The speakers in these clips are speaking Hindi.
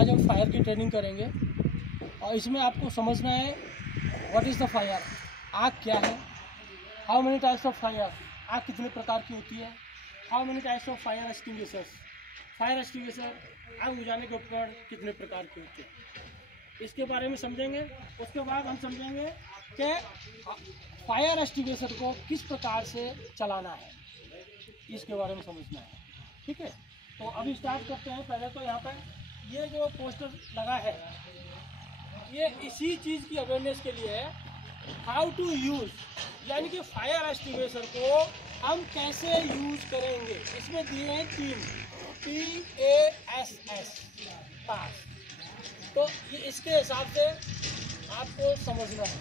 आज हम फायर की ट्रेनिंग करेंगे और इसमें आपको समझना है व्हाट इज़ द फायर, आग क्या है, how many types of fire, आग कितने प्रकार की होती है, how many types of fire extinguishers, fire extinguisher आग बुझाने के उपकरण कितने प्रकार के होते हैं, इसके बारे में समझेंगे। उसके बाद हम समझेंगे कि फायर एक्सटिंग्विशर को किस प्रकार से चलाना है, इसके बारे में समझना है। ठीक है, तो अभी स्टार्ट करते हैं। पहले तो यहाँ पर ये जो पोस्टर लगा है ये इसी चीज़ की अवेयरनेस के लिए है, हाउ टू यूज़, यानी कि फायर एक्सटिंग्विशर को हम कैसे यूज़ करेंगे। इसमें दिए हैं 3 PASS पास, तो ये इसके हिसाब से आपको समझना है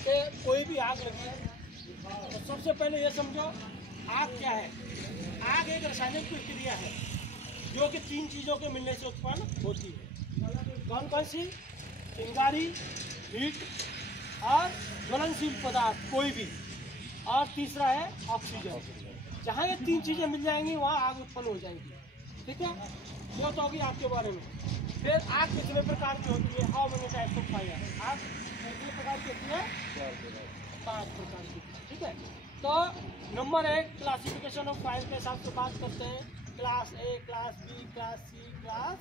कि कोई भी आग लगी है तो सबसे पहले ये समझो आग क्या है। आग एक रासायनिक प्रक्रिया है जो कि 3 चीज़ों के मिलने से उत्पन्न होती है। कौन कौन सी? चिंगारी, हीट और ज्वलनशील पदार्थ कोई भी, और तीसरा है ऑक्सीजन। जहाँ ये 3 चीज़ें मिल जाएंगी वहाँ आग उत्पन्न हो जाएगी। ठीक है, ये तो होगी आग के बारे में। फिर आग कितने प्रकार की होती है, how many types of fire, आग कितने प्रकार की होती है? 5 प्रकार की। ठीक है, तो नंबर 1 क्लासिफिकेशन ऑफ फायर के हिसाब से बात करते हैं। Class A, class B, class C, class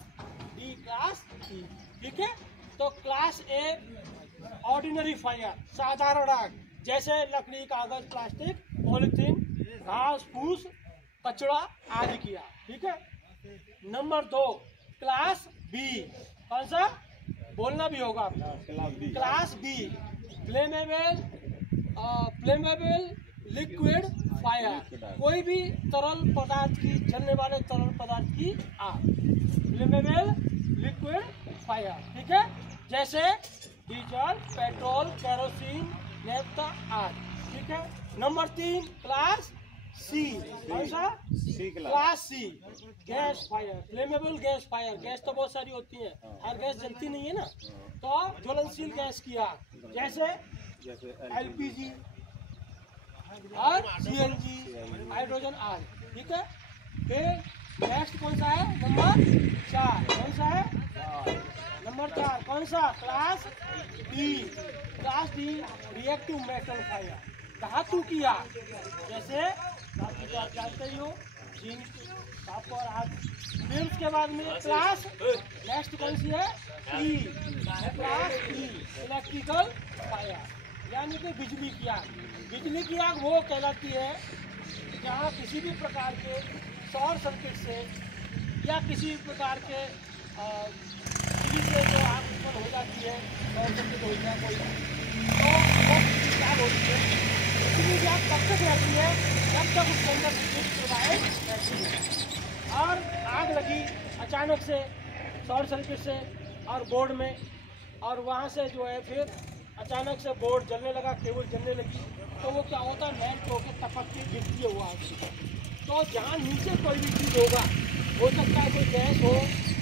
D, class E. ठीक है, तो क्लास ए ऑर्डिनरी फायर, साधारण आग, जैसे लकड़ी, कागज, प्लास्टिक, पॉलीथीन, घास फूस, कचरा आदि की आग। ठीक है, नंबर 2 क्लास बी, कौन सा? बोलना भी होगा आपको। Class B flammable liquid fire, कोई भी तरल पदार्थ की, जलने वाले तरल पदार्थ की आग, फ्लेमेबल लिक्विड फायर। ठीक है, जैसे डीजल, पेट्रोल, केरोसिन, नेफ्ता आदि। ठीक है, नंबर 3 क्लास सी, कौन सा? Class C gas fire, flammable gas fire. Gas तो बहुत सारी होती है, हर गैस जलती नहीं है ना, तो ज्वलनशील गैस की आग, जैसे LPG और CNG, हाइड्रोजन आदि। ठीक है, फिर नेक्स्ट कौन सा है? नंबर 4, कौन सा है? नंबर 4 कौन सा? Class D. Class D reactive metal fire, धातु की आग, जैसे धातु तो आप जानते ही हो, जिंक, कॉपर आदि। फिर उसके बाद में क्लास नेक्स्ट कौन सी है? ई, क्लास ई इलेक्ट्रिकल फायर, यानी कि बिजली की आग। बिजली की आग वो कहलाती है जहाँ किसी भी प्रकार के शॉर्ट सर्किट से या किसी प्रकार के बिजली से जो आग उत्पन्न हो जाती है, शॉर्ट सर्किट हो गया कोई, तो वो बिजली आग होती है। बिजली की आग तब तक रहती है जब तक उसके अंदर विद्युत प्रवाह रहती है। और आग लगी अचानक से शॉर्ट सर्किट से और बोर्ड में, और वहाँ से जो है फिर अचानक से बोर्ड जलने लगा, केबल जलने लगी, तो वो क्या होता है, मेल्ट होकर टपक के गिरती है वो आग। तो जहाँ नीचे कोई भी चीज़ होगा, हो सकता है कोई गैस हो,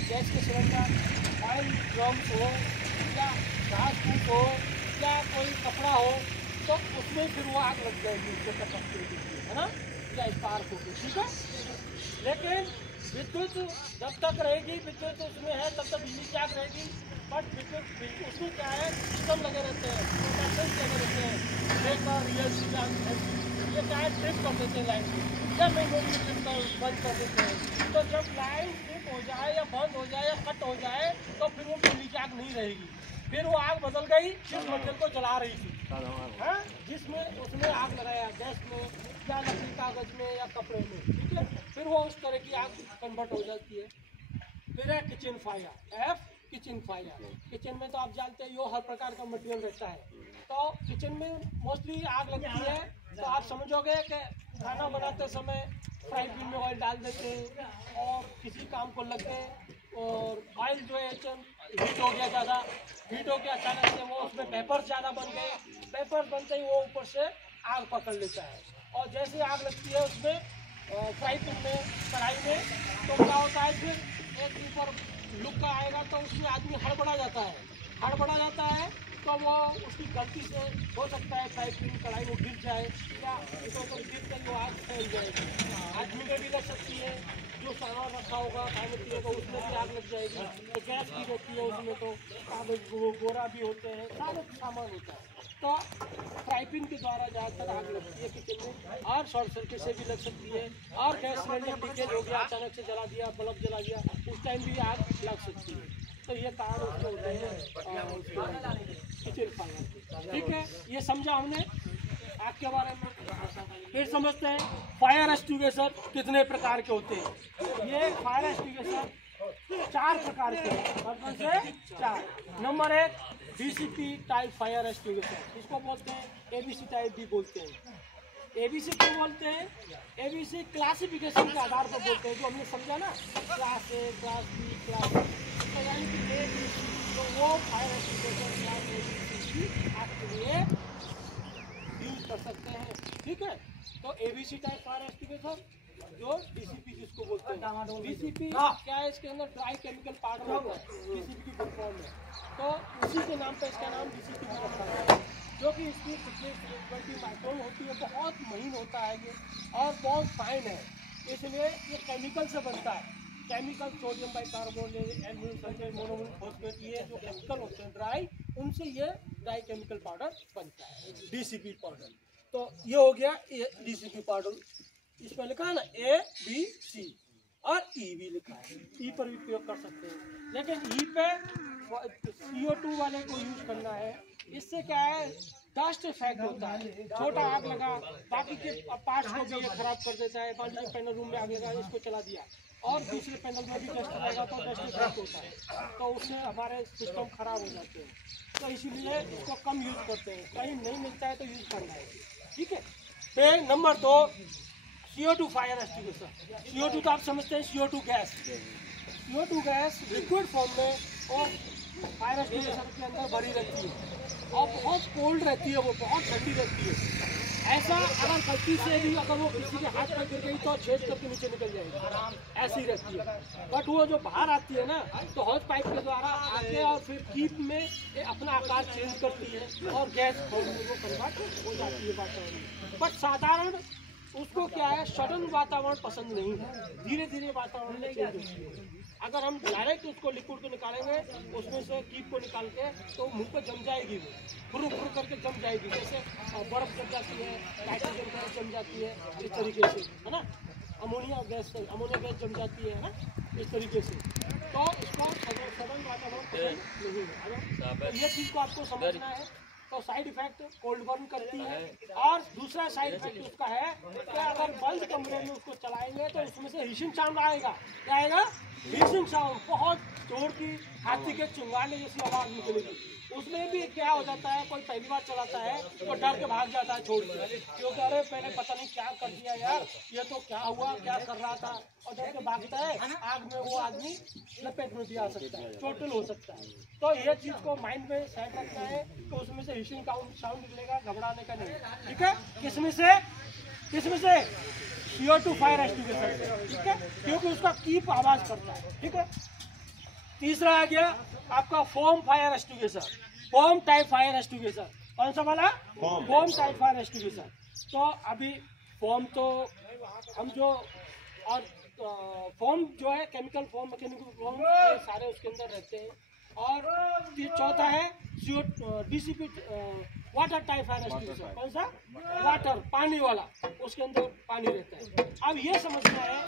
गैस के सिलेंडर, ऑयल ड्रम्स हो, या घास फूस हो, या कोई कपड़ा हो, तो उसमें फिर वो आग लग जाएगी, उसको टपक के गिरती है ना, या स्पार्क होगी। ठीक है, लेकिन विद्युत जब तक रहेगी, विद्युत उसमें है तब तक बिजली की आग रहेगी। बट विद्युत उसमें क्या है, सिस्टम लगे रहते हैं, प्रोटेक्शन लगे रहते हैं, ब्रेकर, ये क्या है, ट्रिप कर देते हैं लाइन को, या मेमोरी ट्रिप बंद कर देते हैं। तो जब लाइन ट्रिप हो जाए या बंद हो जाए या कट हो जाए तो फिर वो बिजली की आग नहीं रहेगी, फिर वो आग बदल गई जिस मंजिल को जला रही थी, हाँ, जिसमें उसमें आग लगाया, गैस में या लकड़ी, कागज में या कपड़े में। ठीक है, फिर वो उस तरह की आग कन्वर्ट हो जाती है। फिर है kitchen fire, F kitchen fire. Kitchen में तो आप जानते ही हो हर प्रकार का मटेरियल रहता है, तो किचन में मोस्टली आग लगती है तो आप समझोगे कि खाना बनाते समय फ्राई पैन में ऑयल डाल देते हैं और किसी काम को लग गए, और ऑयल जो है हीट हो गया, ज़्यादा हीट हो गया, अचानक से वो उसमें पेपर्स ज़्यादा बन गए, पेपर बनते ही वो ऊपर से आग पकड़ लेता है, और जैसे आग लगती है उसमें फ्राई पैन में, कढ़ाई में, तो क्या होता है, फिर एक ऊपर लुक का आएगा तो उसमें आदमी हड़बड़ा जाता है, तो वो उसकी गलती से हो सकता है फ्राई कढ़ाई वो गिर जाए या तो गिर कर वो आग फैल जाएगी। आदमी में भी लग सकती है, जो सामान रखा होगा खाने पीने का उसमें भी आग लग जाएगी। तो गैस भी रहती है उसमें, तो कागज वो गोरा भी होते हैं, सारे सामान होता है। तो फ्राइपिन के द्वारा ज़्यादातर आग लगती है किचन में, और शॉर्ट सर्किट से भी लग सकती है। और गैस सिलेंडर लीकेज हो गया, अचानक से जला दिया, बल्ब जला दिया, उस टाइम भी आग लग सकती है। तो ये कारण उसके होते हैं किचन फायर। ठीक है, ये समझा हमने आग के बारे में। फिर समझते हैं फायर एक्सटिंग्विशर कितने प्रकार के होते हैं। ये फायर एक्सटिंग्विशर 4 प्रकार के हैं। कौन से 4? Number 1 DCP type fire extinguisher, इसको बोलते हैं ABC टाइप भी बोलते हैं। ABC क्यों बोलते हैं? ABC क्लासिफिकेशन के आधार पर बोलते हैं, जो हमने समझा ना, class A, class B, class C, तो यानी कि A, B, C, तो वो fire extinguisher class A, B, C की आपके लिए यूज कर सकते हैं। ठीक है, तो ABC टाइप फायर एक्सटिंग्विशर जो DCP जिसको बोलते हैं। DCP क्या है? इसके अंदर ड्राई केमिकल पाउडर होता है, DCP की फुल फॉर्म है। तो उसी के नाम पे इसका नाम DCP भी रखा गया है, जो कि इसकी थिकनेस 20 माइक्रोन होती है, बहुत महीन होता है ये और बहुत फाइन है। इसलिए ये केमिकल से बनता है। Chemical sodium bicarbonate, aluminium sulphate, monomer phosphate, ये जो केमिकल होते हैं ड्राई, उनसे ये ड्राई केमिकल पाउडर बनता है, DCP पाउडर। तो ये हो गया ये DCP पाउडर। इसमें लिखा है ना ABC और E भी लिखा है, E पर भी प्रयोग कर सकते हैं, लेकिन E पे CO2 वाले को यूज करना है। इससे क्या है, डस्ट इफेक्ट होता है, छोटा आग लगा बाकी के पार्ट्स को भी ये खराब कर देता है। मान लीजिए पैनल रूम में आग लगा, इसको चला दिया और दूसरे पैनल में भी डस्ट लगेगा तो डस्ट इफेक्ट होता है, तो उससे हमारे सिस्टम खराब हो जाते हैं। तो इसीलिए इसको कम यूज करते हैं, कहीं नहीं मिलता है तो यूज करना है। ठीक है। फिर number 2 CO2 fire extinguisher. CO2 तो आप समझते हैं, CO2 gas. CO2 gas liquid form में और फायर एक्सटिंग्विशर के अंदर भरी रहती है और बहुत कोल्ड रहती है, वो बहुत ठंडी रहती है। ऐसा अगर गलती से भी अगर वो किसी के हाथ पर गिर गई तो छेद करके नीचे निकल जाएगी, ऐसी रहती है। बट वो जो बाहर आती है ना, तो हॉट पाइप के द्वारा आके और फिर कीप में अपना आकार चेंज करती है और गैस वो कन्वर्ट हो जाती है वातावरण में। बट साधारण उसको क्या है, सडन वातावरण पसंद नहीं है, धीरे धीरे वातावरण में चेंज होती है। अगर हम डायरेक्ट उसको लिक्विड को निकालेंगे, उसमें से कीप को निकाल के, तो मुंह पे जम जाएगी, वो फुर फुर करके जम जाएगी, जैसे बर्फ जम जाती है, नाइट्रोजन गैस जम जाती है, इस तरीके से, है ना। अमोनिया गैस जम जाती है ना, इस तरीके से। तो इसको सडन वातावरण पसंद नहीं है। तो ये चीज़ को आपको समझना है। तो साइड इफेक्ट कोल्ड बर्न करती है, और दूसरा साइड इफेक्ट उसका है कि अगर बंद कमरे में उसको चलाएंगे तो उसमें से हिशिंग साउंड आएगा। क्या आएगा? हिशिंग साउंड, बहुत जोर की हाथी के चिंगाने जैसी आवाज़ निकलेगी। उसमें भी क्या हो जाता है, कोई पहली बार चलाता है तो डर के भाग जाता है छोड़ के, क्योंकि अरे पहले पता नहीं क्या कर दिया यार, ये तो क्या हुआ, क्या कर रहा था, और डर के भागता है। आग में वो आदमी लपेट में भी आ सकता है, टोटल हो सकता है। तो ये चीज़ को माइंड में सेट रखना है, तो उसमें से हिशिंग साउंड निकलेगा, घबराने का नहीं। ठीक है, किसमें से CO2 फायर एक्सटिंग्विशर। ठीक है, क्योंकि उसका कीप आवाज करता है। ठीक है। तीसरा आ गया आपका foam fire extinguisher, foam type fire extinguisher. कौन सा वाला? Foam type fire extinguisher. तो अभी फोम तो हम जो, और फोम जो है केमिकल फोम, मैकेनिकल फोम, ये सारे उसके अंदर रहते हैं। और चौथा है DCP water type fire extinguisher. कौन सा? वाटर, पानी वाला, उसके अंदर पानी रहता है। अब ये समझना है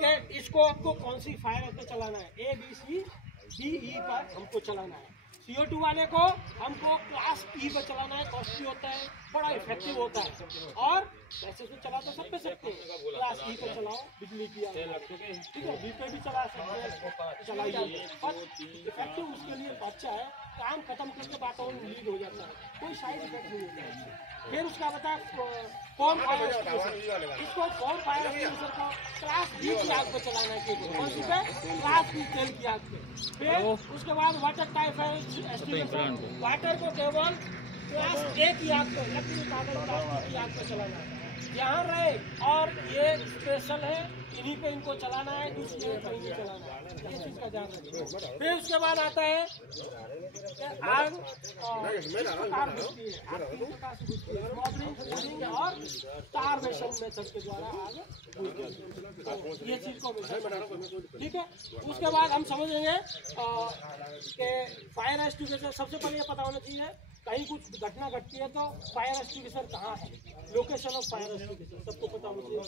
कि इसको आपको कौन सी फायर पे चलाना है, ABCDE पर हमको चलाना है। CO2 वाले को हमको क्लास E पर चलाना है, कॉस्टली होता है, बड़ा इफेक्टिव होता है, और वैसे तो चला तो सब पे सकते हैं। क्लास E पर चलाओ, बिजली की ठीक है, B पे भी चला सकते हैं, चलाइए, और इफेक्टिव उसके लिए अच्छा है। काम खत्म करके वातावरण लीड हो जाता है, कोई साइड इफेक्ट नहीं होता है। फिर उसका बताया फोम फायर एक्सटिंग्विशर। इसको फोम फायर एक्सटिंग्विशर को क्लास B की आग पे चलाना है, कौन सी पे? क्लास B तेल की आग पे। फिर उसके बाद water type fire extinguisher, water को केवल क्लास A की आग पे, लकड़ी कागज प्लास्टिक की आग पे चलाना है। यहाँ रहे, और ये स्पेशल है, इन्हीं पे इनको चलाना है, दूसरे कहीं नहीं चलाना है, ये चीज का ध्यान रखिए। फिर उसके बाद आता है आग किस प्रकार घुसती है, आग तीन प्रकार से घुसती है, स्मॉकरिंग और स्टारवेशन मेथड के द्वारा आग घुसती है, ये चीज को ठीक है। उसके बाद हम समझेंगे कि फायर एक्सटिंग्विशर सबसे पहले ये पता होना चाहिए, कहीं कुछ घटना घटती है तो फायर एक्सटिंग्विशर कहाँ है, लोकेशन ऑफ फायर एक्सटिंग्विशर सबको पता होना चाहिए।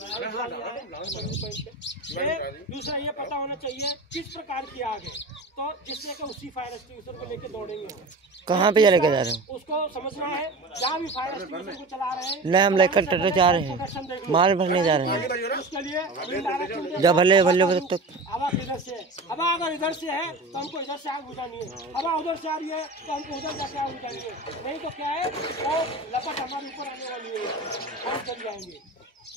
दूसरा ये पता होना चाहिए किस प्रकार की आग है, तो जिससे कि उसी फायर एक्सटिंग्विशर को लेकर दौड़ेंगे। कहाँ पे लेके जा रहे हो? उसको समझना है, जहाँ भी फायर एक्सटिंग्विशर को चला रहे हैं, लैम लेकर ट्रैक्टर जा रहे हैं, माल भरने जा रहे हैं, उसके लिए जब भले तब तक हवा इधर से है, हवा अगर इधर से है तो हमको इधर से आग बुझानी है, हवा उधर से आ रही है तो हमको उधर जाके आग बुझानी है, नहीं तो क्या है वो लपट हमारे ऊपर आने वाली है, हम चल जाएंगे।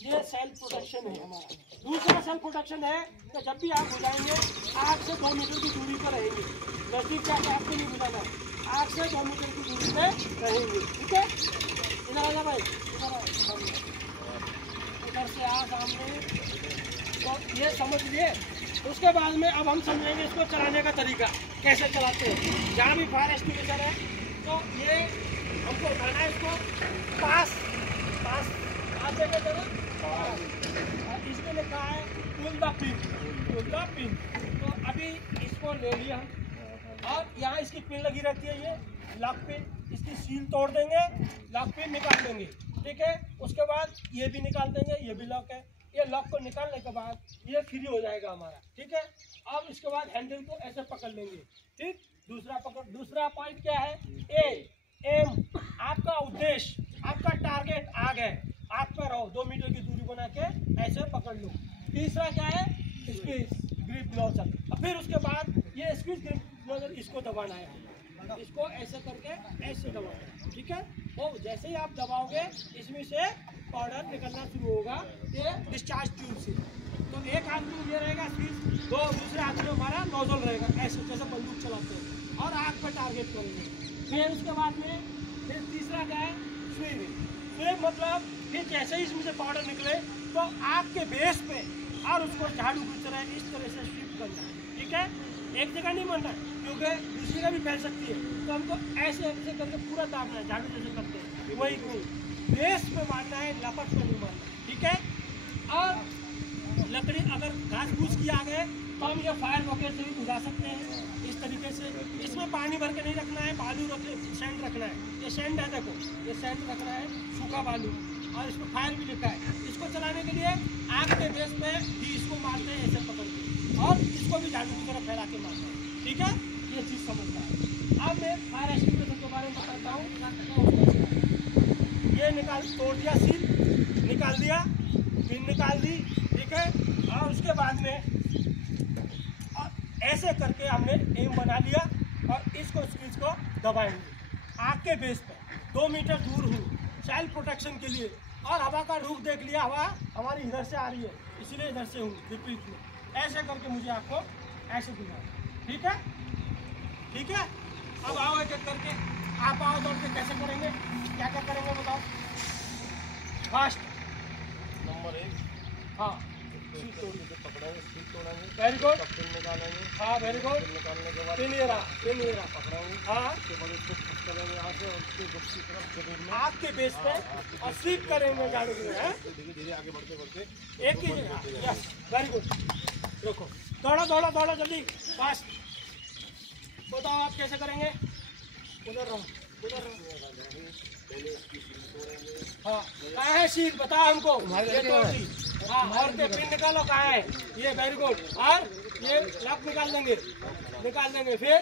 ये सेल्फ प्रोटेक्शन है हमारा। दूसरा सेल्फ प्रोटेक्शन है कि जब भी आग बुझाएंगे आग से 2 मीटर की दूरी पर रहेंगे, नजदीक जाके आग को नहीं बुझाना, आग से 2 मीटर की दूरी पे रहेंगे, ठीक है। इधर आजा भाई, इधर से आ सामने, तो ये समझ लिए। उसके बाद में अब हम समझेंगे इसको चलाने का तरीका कैसे चलाते हैं। जहाँ भी फायर एक्सटिंग्विशर है तो ये हमको उठाना है, इसको पास जगह जगह इसमें लिखा है पुल द पिन, तो अभी इसको ले लिया हम, और यहाँ इसकी पिन लगी रहती है, ये लॉक पिन, इसकी सील तोड़ देंगे, लॉक पिन निकाल देंगे, ठीक है। उसके बाद ये भी निकाल देंगे, ये भी लॉक है, ये लॉक को निकालने के बाद ये फ्री हो जाएगा हमारा, ठीक है। अब इसके बाद हैंडल को ऐसे पकड़ लेंगे, ठीक। दूसरा पॉइंट क्या है, एम, आपका उद्देश्य, आपका टारगेट आग है, आग पर रहो, 2 मीटर की दूरी बना के ऐसे पकड़ लो। तीसरा क्या है, स्क्वीज ग्रिप नोजल, और फिर उसके बाद ये स्क्वीज ग्रिप नोजल इसको दबाना है, इसको ऐसे करके ऐसे दबाना है, ठीक है। और जैसे ही आप दबाओगे इसमें से पाउडर निकलना शुरू होगा, ये डिस्चार्ज ट्यूब से। तो एक हाथ में ये रहेगा स्विच, दूसरे हाथ में हमारा नोजल रहेगा, ऐसे जैसे बंदूक चलाते हैं, और आग पर टारगेट करेंगे। फिर उसके बाद में फिर तीसरा क्या है, स्वीप मतलब फिर जैसे ही इसमें से पाउडर निकले तो आग के बेस पे और उसको झाड़ू की तरह इस तरह से स्वीप करना है, ठीक है। एक जगह नहीं बनना है क्योंकि दूसरी जगह भी फैल सकती है, तो हमको ऐसे ऐसे करके पूरा दाबना है, झाड़ू जैसे करते हैं वही बेस पे मारना है, लपट पे नहीं मारना, ठीक है। और लकड़ी अगर घास फूस की आग है तो हम ये फायर रॉकेट से भी बुझा सकते हैं इस तरीके से। इसमें पानी भर के नहीं रखना है, बालू सैंड रखना है, ये सैंड है, देखो ये सैंड रखना है, सूखा बालू, और इसमें फायर भी लिखा है। इसको चलाने के लिए आग के बेस पे भी इसको मारते हैं ऐसे पकड़ के, और इसको भी झाड़ू की तरफ फैला के मारते हैं, ठीक है। ये चीज़ समझना है। अब मैं फायर एक्सटिंग्विशर के बारे में बताता हूँ। ये तोड़ दिया, सील निकाल दिया, पिन निकाल दी, ठीक है। और उसके बाद में ऐसे करके हमने एम बना लिया, और इसको स्क्वीज को दबाएंगे आग के बेस पे, 2 मीटर दूर हूँ सेल्फ प्रोटेक्शन के लिए। और हवा का रुख देख लिया, हवा हमारी इधर से आ रही है, इसीलिए इधर से हूँ विपरीत में। ऐसे करके मुझे आपको ऐसे दिखाना, ठीक है, ठीक है। अब आओ एक एक करके, आप आओ दौड़ के कैसे करेंगे, क्या क्या करेंगे बताओ। फर्स्ट नंबर 1, हाँ वेरी गुड, पिन निकालेंगे, हाँ वेरी गुड, निकालने के बाद पिन ये रहा पकड़ेंगे, हाँ, उसके बाद इसको पुश करेंगे यहाँ से, और उसके दूसरी तरफ जमीन में आग के बेस पे, और स्वीप करेंगे झाड़ू की तरह, धीरे धीरे आगे बढ़ते बढ़ते एक ही जगह। यस वेरी गुड, देखो दौड़ो दौड़ो दौड़ो जल्दी, फास्ट। बताओ आप कैसे करेंगे, उधर रहो, उधर रहो, हाँ कहाँ है शीट बताओ हमको, ये तो शीट, हाँ, और के पिन निकालो कहाँ है, ये वेरी गुड, और ये लॉक निकाल देंगे, फिर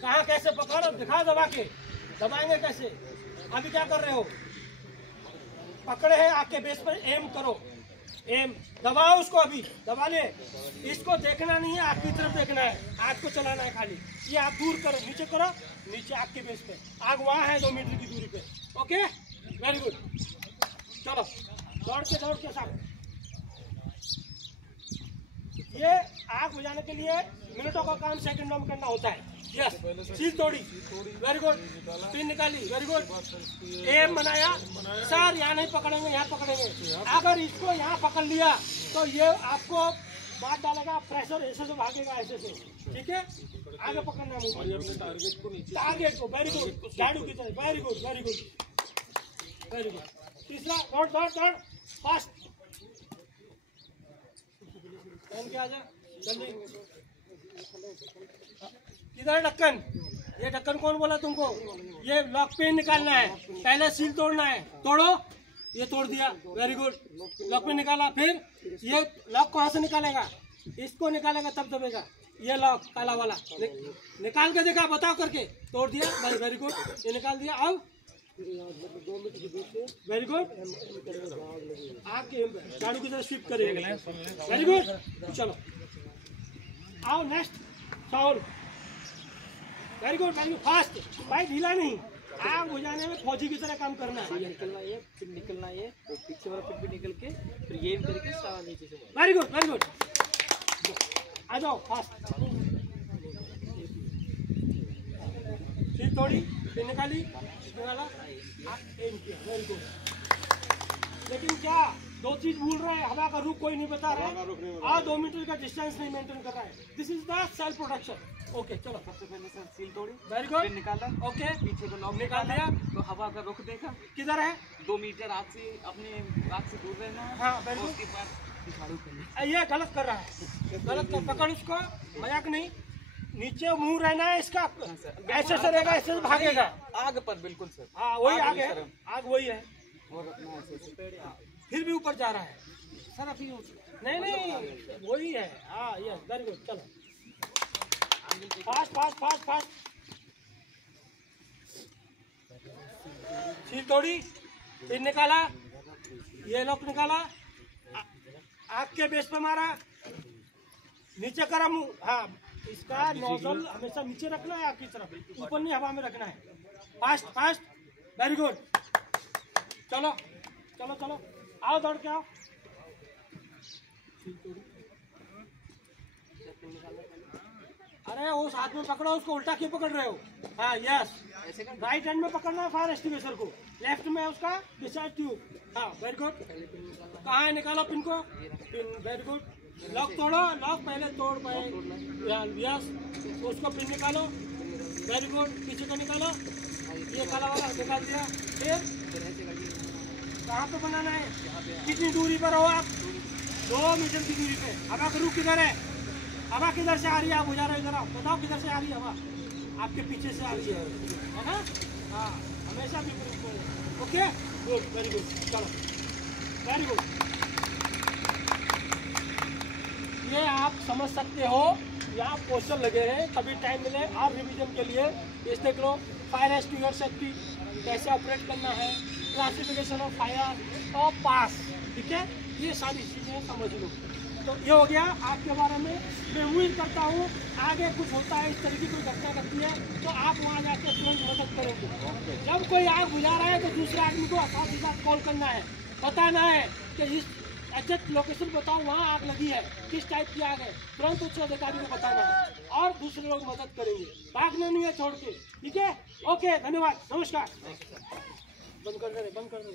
कहाँ कैसे पकड़ो, दिखाओ दबा के, दबाएंगे कैसे। अभी क्या कर रहे हो, पकड़े हैं आग के बेस पर, एम करो, एम दबाओ उसको, अभी दबा ले, इसको देखना नहीं है, आग की तरफ देखना है, आग को चलाना है खाली। ये आप दूर करो, नीचे करो, नीचे आग के बेस पे, आग वहाँ है 2 मीटर की दूरी पे, ओके वेरी गुड। चलो दौड़ के साथ ये आग बुझाने के लिए मिनटों का काम सेकंडों में करना होता है। यस, सील तोड़ी, वेरी गुड, पिन निकाली, वेरी गुड, एम बनाया। सर यहाँ नहीं पकड़ेंगे, यहाँ पकड़ेंगे। अगर इसको यहाँ पकड़ लिया तो ये आपको बात डालेगा, प्रेशर ऐसे से भागेगा, ऐसे से, ठीक है। आगे पकड़ना है टारगेट को, वेरी गुड, झाड़ू की तरह, very good, very good, very good. तीसरा, दौड़ दौड़ दौड़, फास्ट, पहन के आजा जल्दी। किधर है ढक्कन? ये ढक्कन कौन बोला तुमको? ये लॉक पिन निकालना है, पहले सील तोड़ना है, तोड़ो। ये तोड़ दिया, वेरी गुड, लॉक पिन निकाला। फिर ये लॉक कहाँ से निकालेगा? इसको निकालेगा तब दबेगा। ये लॉक काला वाला निकाल के देखा, बताओ करके, तोड़ दिया, वेरी गुड, ये निकाल दिया। अब वेरी गुड, आग के झाड़ू की तरह स्वीप करेंगे, वेरी गुड। चलो आओ next, foul, very good, very good, fast भाई, ढीला नहीं। आग बुझाने में फौजी की तरह काम करना है। निकलना ये, फिर निकलना ये, तो पीछे वाला फिर भी निकल के, फिर ये करके सारा नीचे से। वेरी गुड, वेरी गुड, आ जाओ फास्ट। सील तोड़ी, फिर निकाली, निकाला, एम किया, वेरी गुड। लेकिन क्या दो चीज भूल रहे हैं, हवा का रुख कोई नहीं बता रहा है और 2 मीटर का डिस्टेंस नहीं मेंटेन कर रहा है। This is the self protection. Okay चलो, सबसे पहले सर सील तोड़ी, वेरी गुड, फिर निकाला, ओके, पीछे को लॉक निकाल दिया, तो हवा का रुख देखा, किधर है? 2 मीटर आग से, अपने आग से दूर रहना है। हाँ, वेरी और गुड। उसके बाद झाड़ू करना। ये गलत कर रहा है, गलत कर, पकड़ उसको, मजाक नहीं, नीचे मुंह रहना है इसका, ऐसे से रहेगा, ऐसे से भागेगा। आग पर बिल्कुल सर। हाँ वही आग आग है, सर। आग वही है, और अपना ऐसे फिर भी ऊपर जा रहा है सर। अभी नहीं नहीं वही है। हाँ यस, वेरी गुड, चलो fast fast fast fast. Seal तोड़ी, फिर निकाला, ये लॉक निकाला, आग के बेस पे मारा, नीचे करा मुंह। हाँ, इसका नोजल हमेशा नीचे रखना है, आग की तरफ, ऊपर नहीं, हवा में रखना है। फास्ट फास्ट, वेरी गुड, चलो चलो चलो, आओ दौड़ के आओ। अरे उस हाथ में पकड़ो, उसको उल्टा क्यों पकड़ रहे हो? हाँ यस, राइट हैंड में पकड़ना है फायर एक्सटिंग्विशर को, लेफ्ट में उसका डिस्चार्ज ट्यूब। हाँ वेरी गुड, कहाँ है? निकालो पिन को, पिन, वेरी गुड, लॉक तोड़ो, लॉक पहले तोड़ पाए, यस, उसको पिन निकालो, वेरी गुड, पीछे को निकालो, ये काला वाला निकाल दिया। फिर कहाँ पे बनाना है? कितनी दूरी पर हो आप? 2 मीटर की दूरी पे। हवा का रुख किधर है? हवा किधर से आ रही है? आप बुझा रहे हो, जरा बताओ किधर से आ रही है हवा? आपके पीछे से आ रही है ना? हाँ, हमेशा भी। ओके गुड, वेरी गुड, चलो वेरी गुड। ये आप समझ सकते हो, यहाँ पोस्टर लगे हैं, कभी टाइम मिले और रिवीजन के लिए इस देख लो। फायर एक्सटिंग्विशर सेफ्टी कैसे ऑपरेट करना है, क्लासिफिकेशन ऑफ फायर और पास, ठीक है, ये सारी चीज़ें समझ लो। तो ये हो गया आपके बारे में। मैं उम्मीद करता हूँ आगे कुछ होता है, इस तरीके की घटना घटती है तो आप वहाँ जाकर तुरंत मदद करेंगे। जब कोई आग बुझा रहा है तो दूसरे आदमी को साथ ही साथ कॉल करना है, बताना है कि इस एग्जैक्ट लोकेशन बताओ, वहाँ आग लगी है, किस टाइप की आग है, तुरंत उच्च अधिकारी को बताना है और दूसरे लोग मदद करेंगे। भागना नहीं है छोड़ के, ठीक है। ओके, धन्यवाद, नमस्कार। बंद कर दे, बंद कर दे।